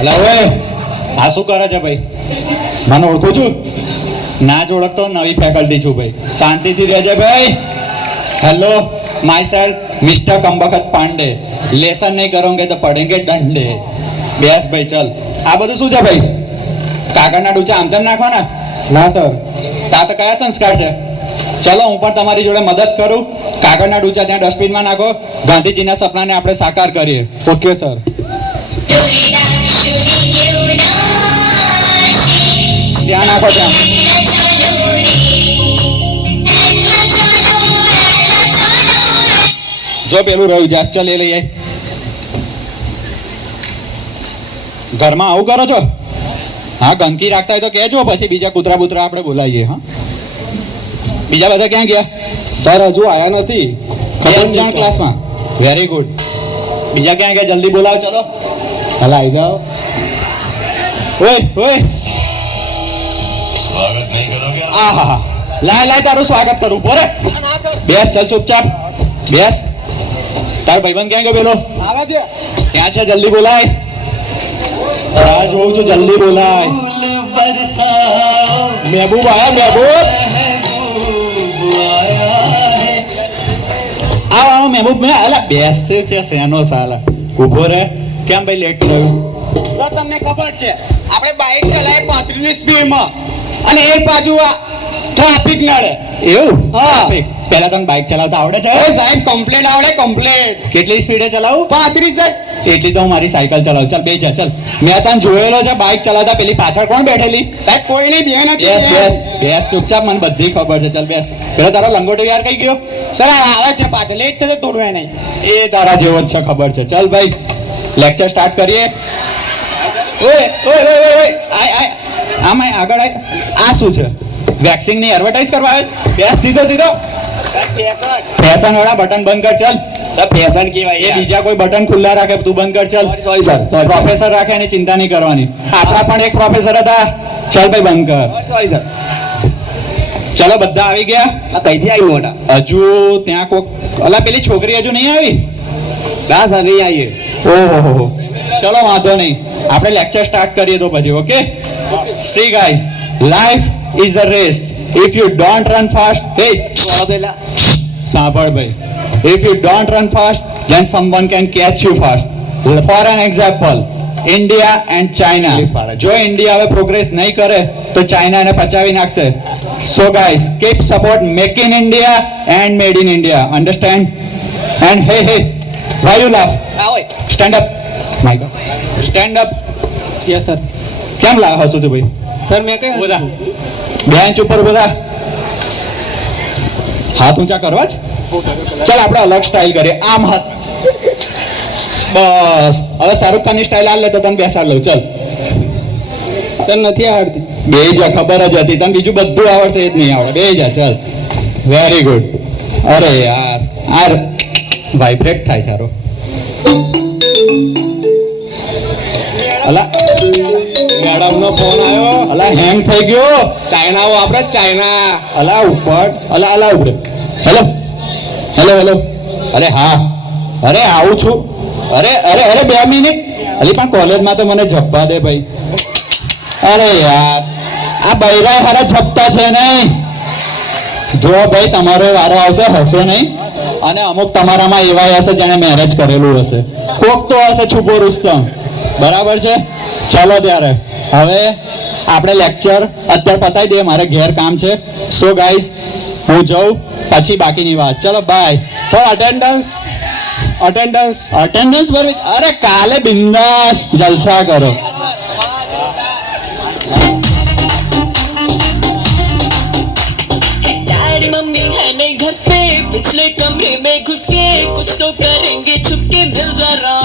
અલા ઓય આ શું કરે છે ભાઈ? મને ઓળખું છું? ના જ ઓળખતો, નવી ફેકલ્ટી છું ભાઈ. શાંતિથી રહેજે ભાઈ. હેલો, માય સેલ્ફ મિસ્ટર કમબખત પાંડે. લેસન નહીં કરોગે તો પડેંગે દંડે. બેસ ભાઈ, ચલ. આ બધું શું છે ભાઈ? કાગળના ડૂચા આમ તેમ નાખો ને? ના સર. તા તો કયા સંસ્કાર છે? ચલો હું પણ તમારી જોડે મદદ કરું. કાગળના ડૂચા ત્યાં ડસ્ટબિનમાં નાખો. ગાંધીજીના સપનાને આપણે સાકાર કરીએ. Okay sir. ત્યાં નાખો, ત્યાં. જો પેલું રહ્યું જા, ચલ એ લઈ આય. ઘરમાં આવું કરો છો? હા, ગંદકી રાખતા હોય તો કહેજો, પછી બીજા કૂતરા બૂતરા આપણે બોલાવીએ. હા, બીજા બધા ક્યાં ગયા? સર હજુ આયા નથી. ખબર ક્લાસમાં. Very good. બીજા ક્યાં ગયા? જલ્દી બોલાવો. ચલો હાલ આવી જાઓ. ઓય ઓય, આહા, લાય લાય, તારું સ્વાગત કરું. પોરે બેસ, ચલ ચૂપચાપ બેસ. તારો ભાઈબંધ ક્યાં ગયો પેલો? આવે છે. ક્યાં છે? જલ્દી બોલાય. રાહ જોઉં છું, જલ્દી બોલાય. મહેબૂબ આયા, મહેબૂબ. આવો મહેબૂબ. મેં અલા બેસ છે શેનો સાલા? ઉભો રે. કેમ ભાઈ લેટ થયું? સર તમને ખબર છે આપણે બાઇક ચલાવી 35 સ્પીડમાં અને એક બાજુ આ ટ્રાફિક નડે. એવું? હા. પહેલા તને બાઇક ચલાવતા આવડે છે? એ સાહેબ કમ્પ્લેટ આવડે, કમ્પ્લેટ. કેટલી સ્પીડે ચલાવું? 35 એટલી તો હું મારી સાયકલ ચલાવું. ચાલ બે જા, ચાલ. મેં તને જોયેલો છે બાઇક ચલાવતા. પેલી પાછળ કોણ બેઠેલી? સાહેબ કોઈ નહીં, બે નથી. બેસ બેસ બેસ, ચૂપચાપ. મને બધી ખબર છે. ચાલ બેસ. પેલો તારો લંગોટો યાર કઈ ગયો? સર આ આવે છે પાછળ, લેટ થતો તોડવાય નહીં. એ તારા જેવો જ છે, ખબર છે. ચાલ ભાઈ, લેક્ચર સ્ટાર્ટ કરીએ. ઓય ઓય ઓય ઓય, આય આય, આમ આય, આગળ આય. આ શું છે? વેક્સિંગ ની એડવર્ટાઇઝ કરવા આવે? બેસ, સીધો સીધો. ફેશન વાળા બટન બંધ કર. ચાલ. ફેશન કહેવાય. એ બીજા કોઈ બટન ખુલ્લા રાખે, તું બંધ કર. ચાલ. Sorry sir. પ્રોફેસર રાખે એની ચિંતા નહીં કરવાની. આપણા પણ એક પ્રોફેસર હતા. ચાલ ભાઈ, બંધ કર. Sorry sir. ચલો, બધા આવી ગયા? કઈથી આવી મોટા? હજુ ત્યાં કોક, અલા પેલી છોકરી હજુ નહીં આવી? ના સર, નહીં આવીએ. ઓહો, ચલો વાંધો નહીં. આપણે લેક્ચર સ્ટાર્ટ કરીએ તો પછી. Okay, see guys, life is a race. If you don't run fast, hey સાંભળ ભાઈ, if you don't run fast then someone can catch you fast. For an example, India and China. જો India હવે progress નહીં કરે તો China એને પચાવી નાખશે. So guys, keep support make in India and made in India. Understand? And hey, why you laugh? Stand up. My God. Stand up. Yes sir. કેમ લાવ હસું તું ભાઈ? સર મેં કઈ બધા બેન્ચ ઉપર બધા હાથ ઊંચા કરવા જ. ચાલ આપણે અલગ સ્ટાઇલ કરીએ. આમ હાથ. બસ. હવે શાહરુખ ખાન ની સ્ટાઇલ આલ લે તો તને બેસાડ લઉં. ચાલ. સર નથી આવડતી. બે જા, ખબર જ હતી તને. બીજું બધું આવડશે, એ જ નહીં આવડે. બે જા, ચાલ. Very good. અરે યાર, આ વાઇબ્રેટ થાય તારો. અલા મેડમ નો ફોન આવ્યો. અલા હેંગ થઈ ગયો. ચાઇના વાપરે, ચાઇના. અલા ઉપર. અલા ઉપર. Hello hello hello. અરે હા, અરે આવું છું. અરે 2 મિનિટ. અલી પણ કોલેજમાં તો મને જપવા દે ભાઈ. અરે યાર, આ બૈરા હારા જપતા છે નહીં. જો ભાઈ, તમારો વારો આવશે, હશે નહીં. અને અમુક તમારામાં એવા હશે જેને મેરેજ કરેલું હશે. કોક તો હશે છુપો રુસ્તમ. બરાબર છે. ચાલો ત્યારે હવે આપણે લેક્ચર અત્યારે પતાવી દઈએ. મારે ઘેર કામ છે. સો ગાઈઝ, હું જાઉં, પછી બાકીની વાત. ચલો બાય. Sir attendance. અટેન્ડન્સ ભરવી? અરે કાલે બિંદાસ જલસા કરો. डैडी मम्मी है नहीं घर पे, पिछले कमरे में घुस के कुछ तो करेंगे छुपके मिल जरा.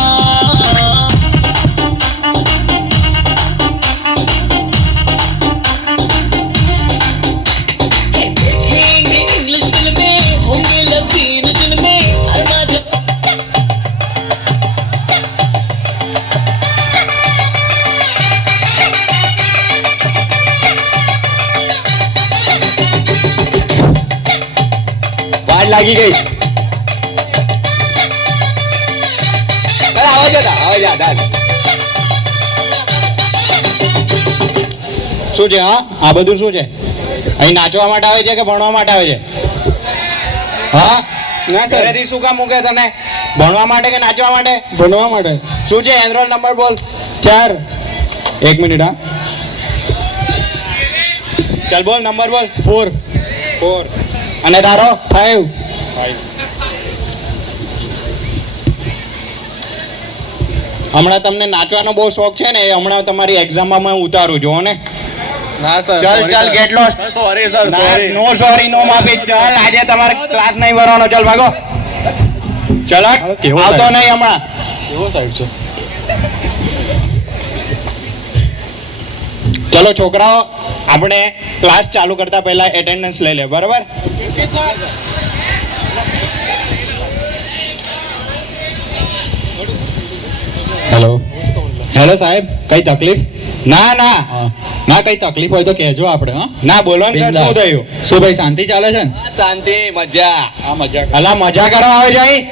देखेंगे इंग्लिश फिल्में, होंगे लव सीन दिल में. લાગી ગઈ. અરે આવો જા દાદ. શું છે હા આ બધું શું છે અહીં નાચવા માટે આવે છે કે ભણવા માટે આવે છે હા ના સર, ઘરેથી શું કામ મૂકે તને ભણવા માટે કે નાચવા માટે ભણવા માટે. શું છે એનરોલ નંબર બોલ 4. 1 મિનિટ હા ચાલ બોલ નંબર બોલ 4 અને તારો 5. હમણાં તમને નાચવાનો બહુ શોખ છે ને એ હમણાં તમારી એક્ઝામમાં હું ઉતારું છું હો ને ના સર, ચાલ ગેટ લોસ્ટ સોરી સર, નો સોરી નો માફી ચાલ આજે તમારે ક્લાસ નહીં ભરવાનો ચાલ ભાગો ચાલ હટ. કેવો આવતો સાહેબ? નહીં હમણાં કેવો સાહેબ છે? ચલો છોકરાઓ આપણે ક્લાસ ચાલુ કરતા પહેલા એટેન્ડન્સ લઈ લે બરાબર હેલો સાહેબ કઈ તકલીફ ના કઈ તકલીફ હોય તો કહેજો આપણે હા ના બોલવાનું સર શું થયું શું ભાઈ શાંતિ ચાલે છે ને શાંતિ, મજા. હા મજા અલા મજા કરવા આવે છે અહીં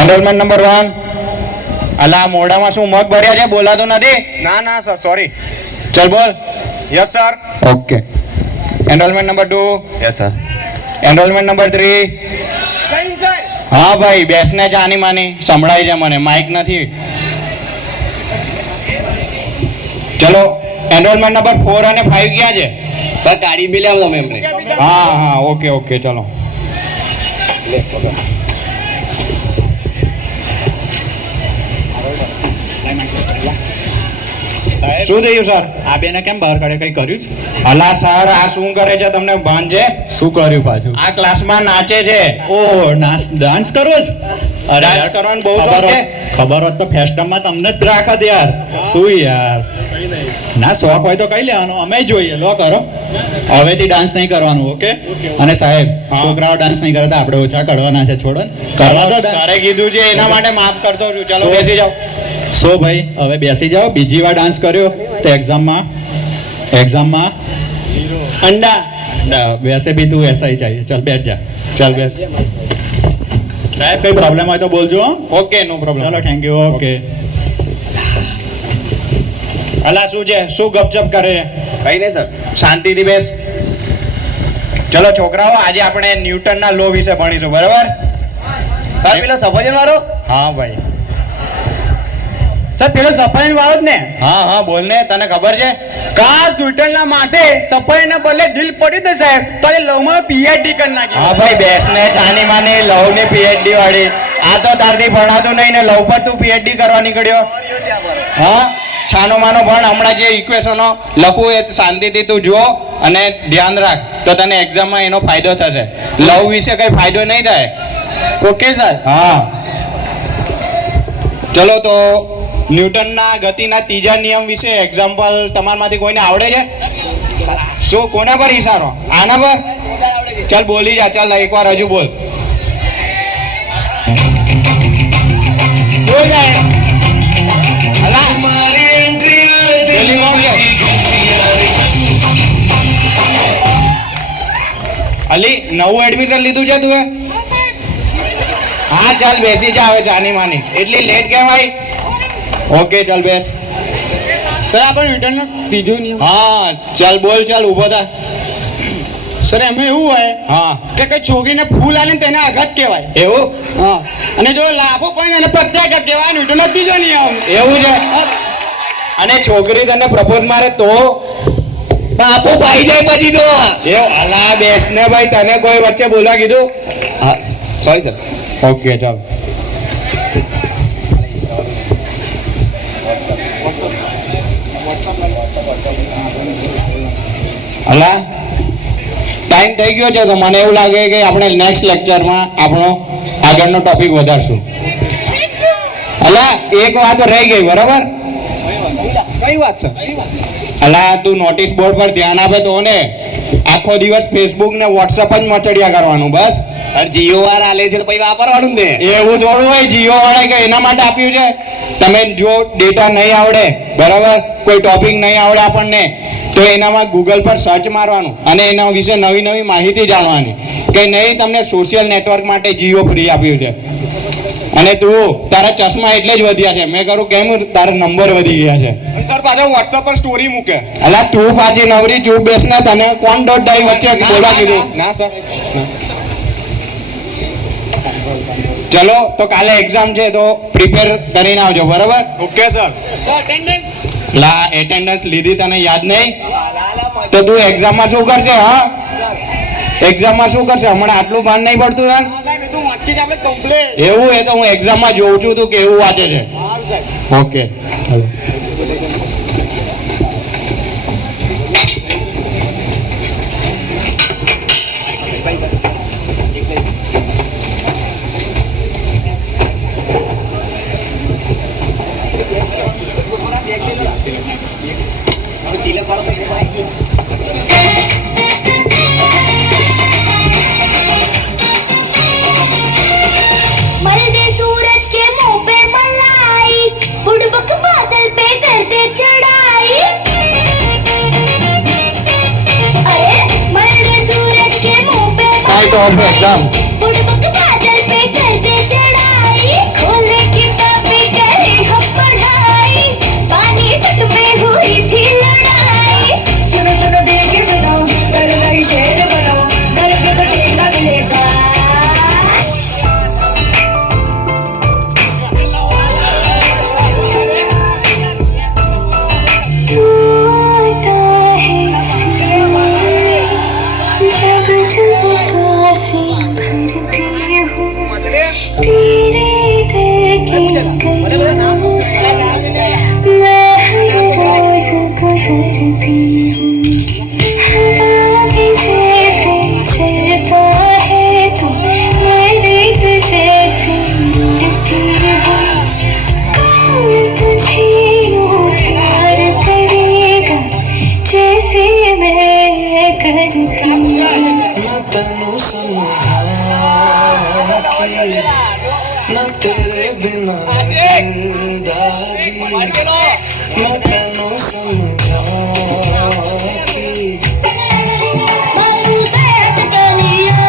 એનરોલમેન્ટ નંબર 1 અલા મોઢામાં શું મગ ભર્યા છે બોલાતું નથી ના સર સોરી. ચલ બોલ yes sir. Okay enrolment number 2 yes sir. Enrolment number 3 હા ભાઈ બેસને જાની માની સંભળાય છે મને માઇક નથી ચલો એનરોલમેન્ટ નંબર 4 અને 5 ક્યાં છે સર ગાડી મિલ્યા તમે એમને. હા ઓકે ચલો શું થયું સર આ બેને કેમ બહાર કાઢે કઈ કર્યું છે? અલા સર આ શું કરે છે તમને ભાન છે શું કર્યું પાછું? આ ક્લાસમાં નાચે છે ઓ ડાન્સ કરવો છે? અરે ડાન્સ યાર, કરવાનો બહુ ખબર શોખ છે? હોત- ખબર હોત તો ફેસ્ટમાં તમને જ રાખત યાર. શું યાર ના શોખ હોય તો કઈ લેવાનો અમે જોઈએ લો કરો હવેથી ડાન્સ નહીં કરવાનું ઓકે અને સાહેબ હા. છોકરાઓ ડાન્સ નહીં કરતા આપણે ઓછા કરવાના છે છોડો ને. કરવા દો dance. સરે કીધું છે એના માટે માફ કરતો છું ચલો શું? બેસી જાઓ સો ભાઈ હવે બેસી જાઓ બીજી વાર ડાન્સ કર્યો તો એક્ઝામમાં અંડા. वैसे भी तू ऐसा ही चाहिए चल बैठ जा ચાલ બેસ साहब कोई प्रॉब्लम હોય તો બોલજો ઓકે નો પ્રોબ્લેમ ચલો થેન્ક યુ ઓકે અલા શું છે શું ગપચપ કરે છે કઈ નહીં સર. શાંતિથી બેસ ચલો છોકરાઓ આજે આપણે ન્યૂટનના લો વિશે ભણીશું બરાબર સર પેલો સફરજન વાળો. હા ભાઈ સર પેલો સફાઈ વાળો જ ને. હા બોલ ને તને ખબર છે કાશ ન્યૂટનના માટે સફાઈના બદલે દિલ પડી દે સાહેબ તો એ લવમાં પીએચડી કરી નાખી. હા ભાઈ બેસને ચાની માની લવ ની પીએચડી વાળી આ તો તારથી ભણાતું નહીં ને લવ પર તું પીએચડી કરવા નીકળ્યો હા છાનો માનો ભણ હમણાં જે ઇક્વેશનો લખું એ શાંતિથી તું જુઓ અને ધ્યાન રાખ તો તને એક્ઝામમાં એનો ફાયદો થશે લવ વિશે કઈ ફાયદો નહીં થાય ઓકે સર હા ચલો તો ન્યૂટનના ગતિના ત્રીજા નિયમ વિશે એક્ઝામ્પલ તમારામાંથી કોઈને આવડે છે શું કોના પર ઈશારો આના પર ચાલ બોલી જા ચાલ એકવાર હજુ બોલ બોલ જાય અલા પેલી કોણ છે અલી નવું એડમિશન લીધું છે તું હા ચાલ બેસી જા હવે ચાની માની એટલી લેટ કેમ આવી ઓકે ચાલ બેસ સર આપણે ન્યૂટનનો ત્રીજો નિયમ. હા ચાલ બોલ ચાલ ઊભો થા સર એમાં એવું હોય હા કે કઈ છોકરીને ફૂલ આલે ને તેને આઘાત કહેવાય. એવું હા અને જો લાભો પણ એને પ્રત્યાઘાત કહેવાય. ન્યૂટનનો ત્રીજો નિયમ. એવું છે અને છોકરી તને પ્રપોઝ મારે તો બાપુ ભાઈ જાય પછી તો. એવું અલા બેસ ને ભાઈ તને કોઈ વચ્ચે બોલવા કીધું હા સોરી સર. ઓકે ચાલ અલા ટાઈમ થઈ ગયો છે તો મને એવું લાગે કે આપણે નેક્સ્ટ લેક્ચરમાં આપણો આગળનો ટોપિક વધારશું અલા એક વાત રહી ગઈ બરાબર કઈ વાત છે? અલા તું નોટિસ બોર્ડ પર ધ્યાન આપે તો ને આખો દિવસ ફેસબુક ને વોટ્સઅપ જ મચડિયા કરવાનું બસ સર જીઓ વાર આલે છે તો પછી વાપરવાનું ને. એવું થોડું હોય જીઓ વાળા કે એના માટે આપ્યું છે તમે જો ડેટા નહીં આવડે, બરાબર, કોઈ ટોપિક નહીં આવડે આપણને, તો એનામાં ગૂગલ પર સર્ચ મારવાનું અને એના વિશે નવી નવી માહિતી જાણવાની. કે નહીં, તમને સોશિયલ નેટવર્ક માટે જીઓ ફ્રી આપ્યું છે અને તું તારા ચશ્મા એટલે જ વધ્યા છે. મેં કહ્યું કેમ, તારા નંબર વધી ગયા છે. સર પાછો વોટ્સઅપ પર સ્ટોરી મૂકે. અલા તું પાછી નવરી ચૂપ બેસ ને, તને કોણ દોઢ ડાઈ વચ્ચે બોલા કીધું? ના સર. ચલો તો કાલે એક્ઝામ છે તો પ્રિપેર કરીને આવજો, બરાબર? Okay sir. લા એટેન્ડન્સ લીધી તને યાદ નહીં? તો તું એક્ઝામમાં શું કરશે? હા, એક્ઝામમાં શું કરશે? હમણાં આટલું ભાન નહીં પડતું તને? એવું એ તો હું એક્ઝામમાં જોઉં છું તું કેવું વાંચે છે. ઓકે, मलदे सूरज के मुंह पे मलाई, बुड़बक बादल पे करते चढ़ाई. अरे मलदे सूरज के मुंह पे Night of exam. बुड़बक बादल पे करते चढ़ाई. खोले किताबें करे हम पढ़ाई, पानीपत में हुई थी लड़ाई. सुनो सुनो देखे सुनो, कर रही शेर बनो, डर के तो ठेका मिलेगा. बापू सेहत के लिए,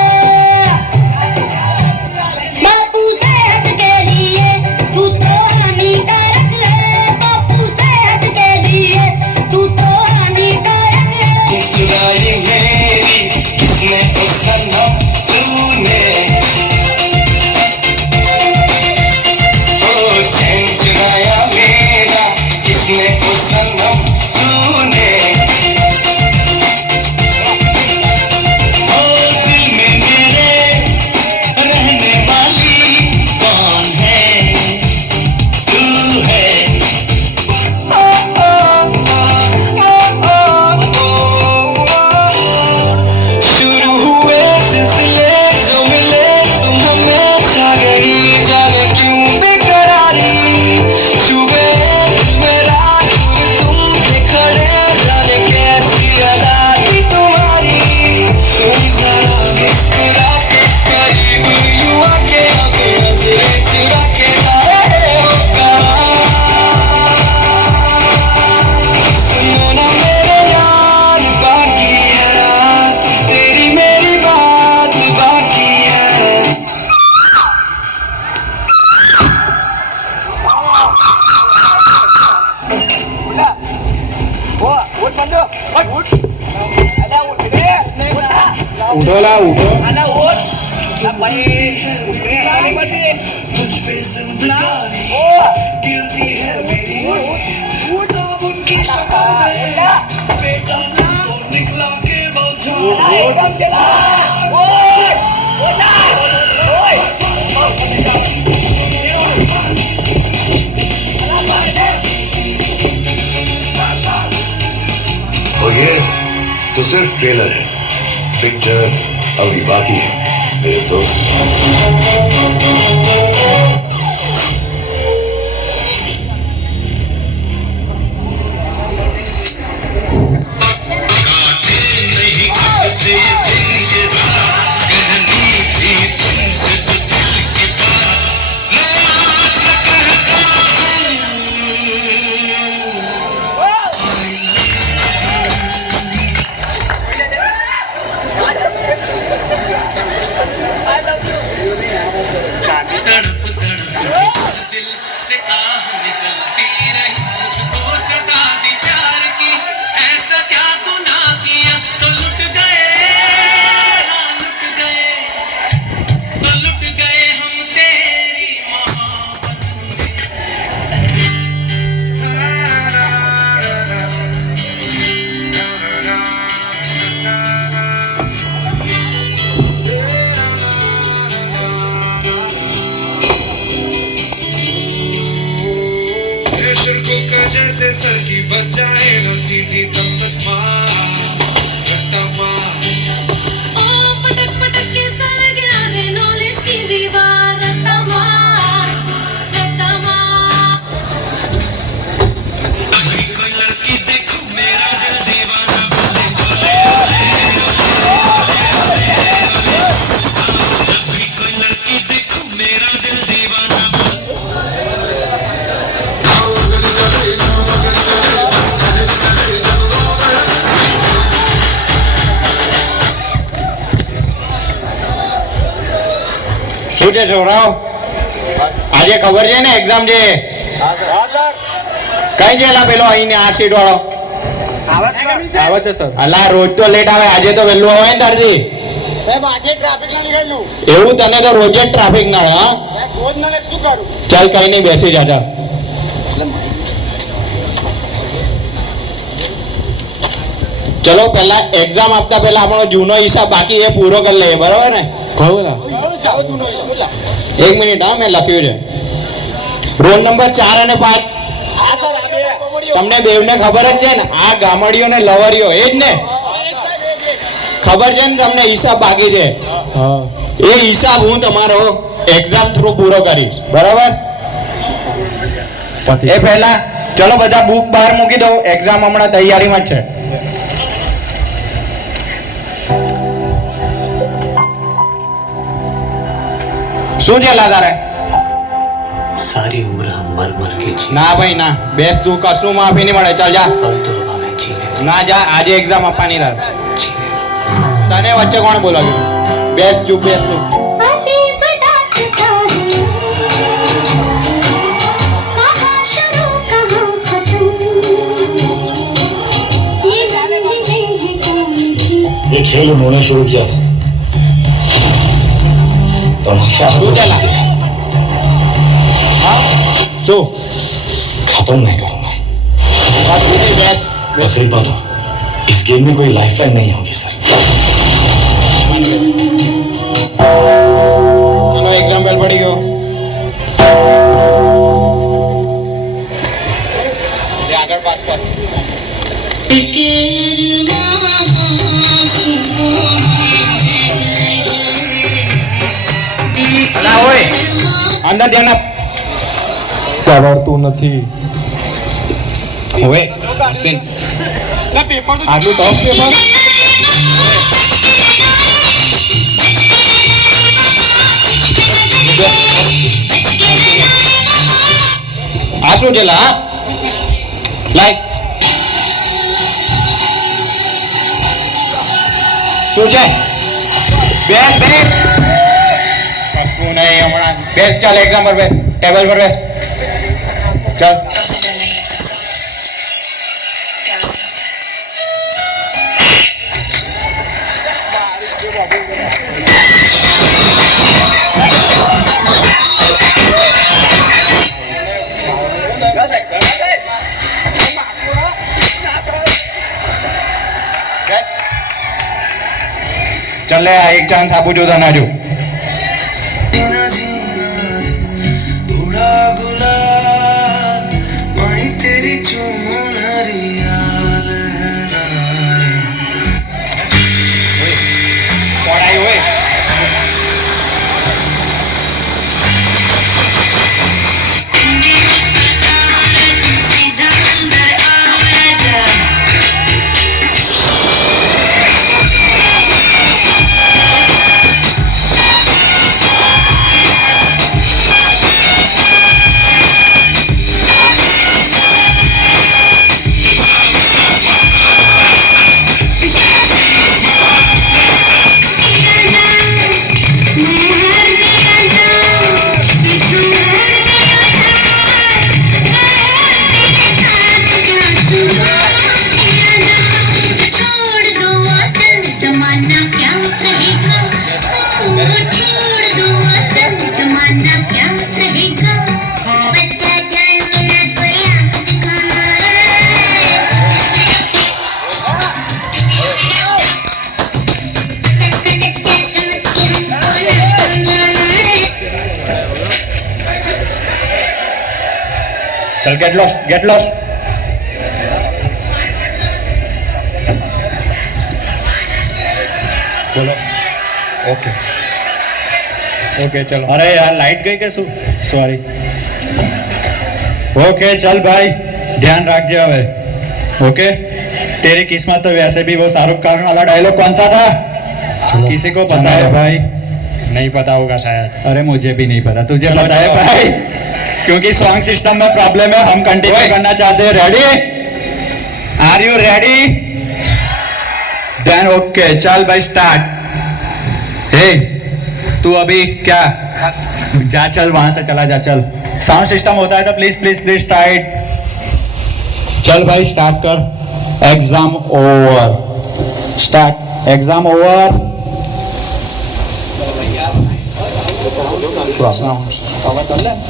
बापू सेहत के लिए तू तो हानिकारक है. बापू सेहत के लिए तू तो हानिकारक है. चुराई मेरी किसने तो सनम तूने, ओ चैन चुराया मेरा किसने तो सनम तूने. ओ दिल में मेरे रहने वाली कौन है? तू है. ओ ओ ओ ओ ओ शुरू हुए सिलसिले जो मिले तुम हमें छा गई, जाने क्यों बेकरारी छुए मेरा दूर तुम पे खड़े, जाने कैसी अदा थी तुम्हारी. तुम जरा मुस्कुरा के करीब यूं आके अब नजरें चुरा के आए हो कहाँ. सुनो ना मेरे यार, बाकी है रात, तेरी मेरी बात बाकी है. ઉઠોલા ઉઠો. तुझ पे जिंदगानी गिरती है मेरी, साबुन की शक्ल में बेटा तू तो निकला के और ये तो सिर्फ ट्रेलर है, पिक्चर अभी बाकी है मेरे दोस्त. जैसे सर की बच जाए ना सीटी तब तक मार रट्टा मार ओ पटक पटक के सर गिरा दे नॉलेज की दीवार रट्टा मार अभी कोई लड़की देखो मेरा दिल दीवाना बोले अभी कोई लड़की देखो मेरा दिल दीवाना શું છે છોકરાઓ આજે ખબર છે ને એક્ઝામ છે કઈ જેલા પેલો અહીં આ સીટ વાળો આવે છે સર અલા રોજ તો લેટ આવે આજે તો વહેલું આવે ને તારથી એવું તને તો રોજ જ ટ્રાફિક ના હા ચાલ કઈ નહીં બેસી જા ચાલ ચલો પહેલા એક્ઝામ આપતા પહેલા આપણો જૂનો હિસાબ બાકી એ પૂરો કરી લઈએ બરાબર ને એક મિનિટ હા મેં લખ્યું છે રોલ નંબર 4 અને 5 તમને બેવને ખબર જ છે ને આ ગામડીઓ ને લવરીઓ એ જ ને ખબર છે ને તમને હિસાબ બાકી છે એ હિસાબ હું તમારો એક્ઝામ થ્રુ પૂરો કરીશ બરાબર એ પહેલા ચલો બધા બુક બહાર મૂકી દો એક્ઝામ હમણાં તૈયારીમાં જ છે શું છે તારે सारी उम्र हम मर मर के जी ના ભાઈ ના બેસ તું કશું માફી નહીં મળે ચાલ જા पल तो अब हमें जीने दो ના જા આજે એક્ઝામ આપવાની તારે जीने दो તને વચ્ચે કોણ બોલાવ્યું બેસ ચૂપ બેસ તું अजीब दास्तां है कहाँ शुरू कहाँ खत्म ये ज़िंदगी है कौन सी ये खेल उन्होंने शुरू किया था तमाशा શું ચાલે હા શું खत्म नहीं करूंगा બસ તું નહીં, બેસ बस एक बात हो इस गेम में कोई लाइफलाइन नहीं होगी सर ચલો એક્ઝામ બેલ પડી ગયો આગળ પાસ કર અલા ઓય અંદર ધ્યાન આપ આવડતું નથી ઓય આટલું ટોપ પેપર આ શું છે લા લાઈક શું છે બેસ બેસ કશું નહીં હમણાં બેસ ચાલ એક્ઝામ પર બેસ ટેબલ પર બેસ ચાલ ચાલ લે આ એક ચાન્સ આપું છું તને હજુ जीना जीना उड़ा गुलाल वहीं तेरी चुनरिया लहराए કોણ આવ્યું હોય सीधा अंदर आ जा छोड़ दो आंचल जमाना क्या कहेगा छोड़ दो आंचल जमाना क्या कहेगा बच्चा जान में ना कोई आंख दिखाना ચાલ ગેટ લોસ્ટ चलो ઓકે ઓકે ચલો अरे यार लाइट गई क्या सॉरी ओके चल भाई ध्यान रखिए हमें ओके तेरी किस्मत तो वैसे भी वो शाहरुख खान वाला डायलॉग कौन सा था किसी को पता है भाई नहीं पता होगा शायद अरे मुझे भी नहीं पता तुझे पता है भाई क्योंकि सॉन्ग सिस्टम में प्रॉब्लम है हम कंटिन्यू करना चाहते हैं ready are you ready then okay चल भाई स्टार्ट हे तू अभी क्या जा चल वहां से चला जा चल साउंड सिस्टम होता है तो प्लीज प्लीज प्लीज टाइट चल भाई स्टार्ट कर exam over start exam over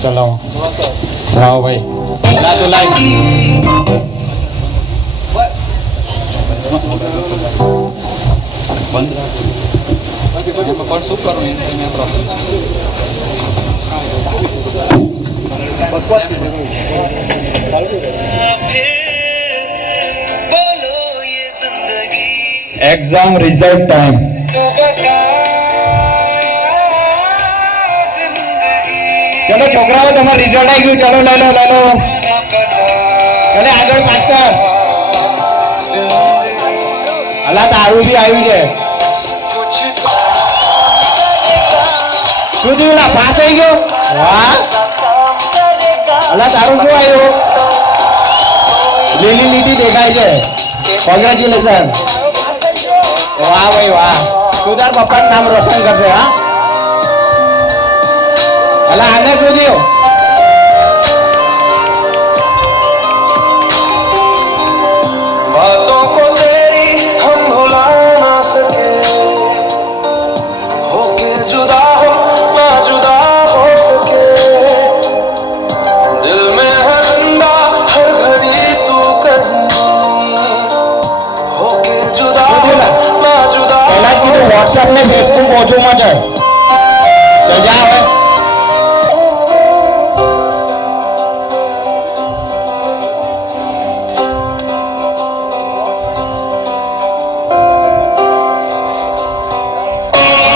ચલો રાવ ભાઈ चला तो लाइक શું કરું बोलो ये जिंदगी एग्जाम रिजल्ट टाइम तो बता जिंदगी ચલો છોકરાઓ તમારું રિઝલ્ટ આવી ગયું ચલો લઈ લો ना पता ચલે આગળ પાસ કર અલા તારું બી આવ્યું છે कुछ तो શું થયું લા પાસ થઈ ગયો વાહ અલા તારું શું આવ્યું લીલી લીટી દેખાય છે કોંગ્રેચ્યુલેશન વાહ ભાઈ વાહ તું તાર પપ્પાનું નામ રોશન કરશે હા અલા આગળ શું થયું बातों को तेरी हम भुला ना सके होके जुदा हो ना जुदा हो सके दिल में है जिंदा हर घड़ी तू कहीं होके जुदा हो ना जुदा પહેલા જ કીધું વોટ્સએપ ને ફેસબુક ઓછું મચે તો જા હવે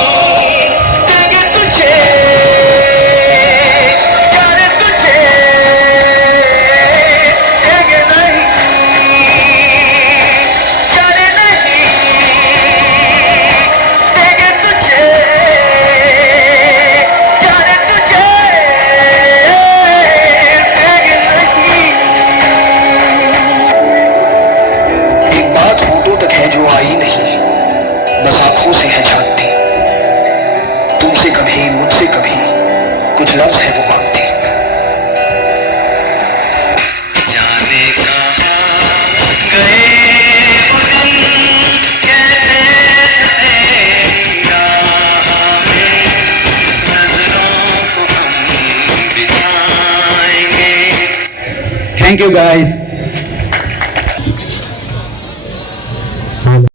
तेगे तुझे जाने तुझे तेगे नहीं जाने नहीं तेगे तुझे जाने तुझे तेगे नहीं एक बात होठों तक है जो आई नहीं बस आंखों से है झांकती तुमसे कभी मुझसे कभी कुछ लफ्ज है वो मांगती जाने कहाँ गए वो दिन कहते थे राह में नजरों को हम बिताएंगे थैंक यू गाइस